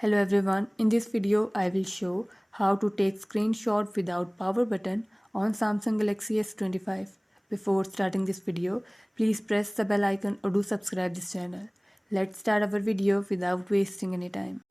Hello everyone, in this video I will show how to take screenshot without power button on Samsung Galaxy S25. Before starting this video, please press the bell icon or do subscribe this channel. Let's start our video without wasting any time.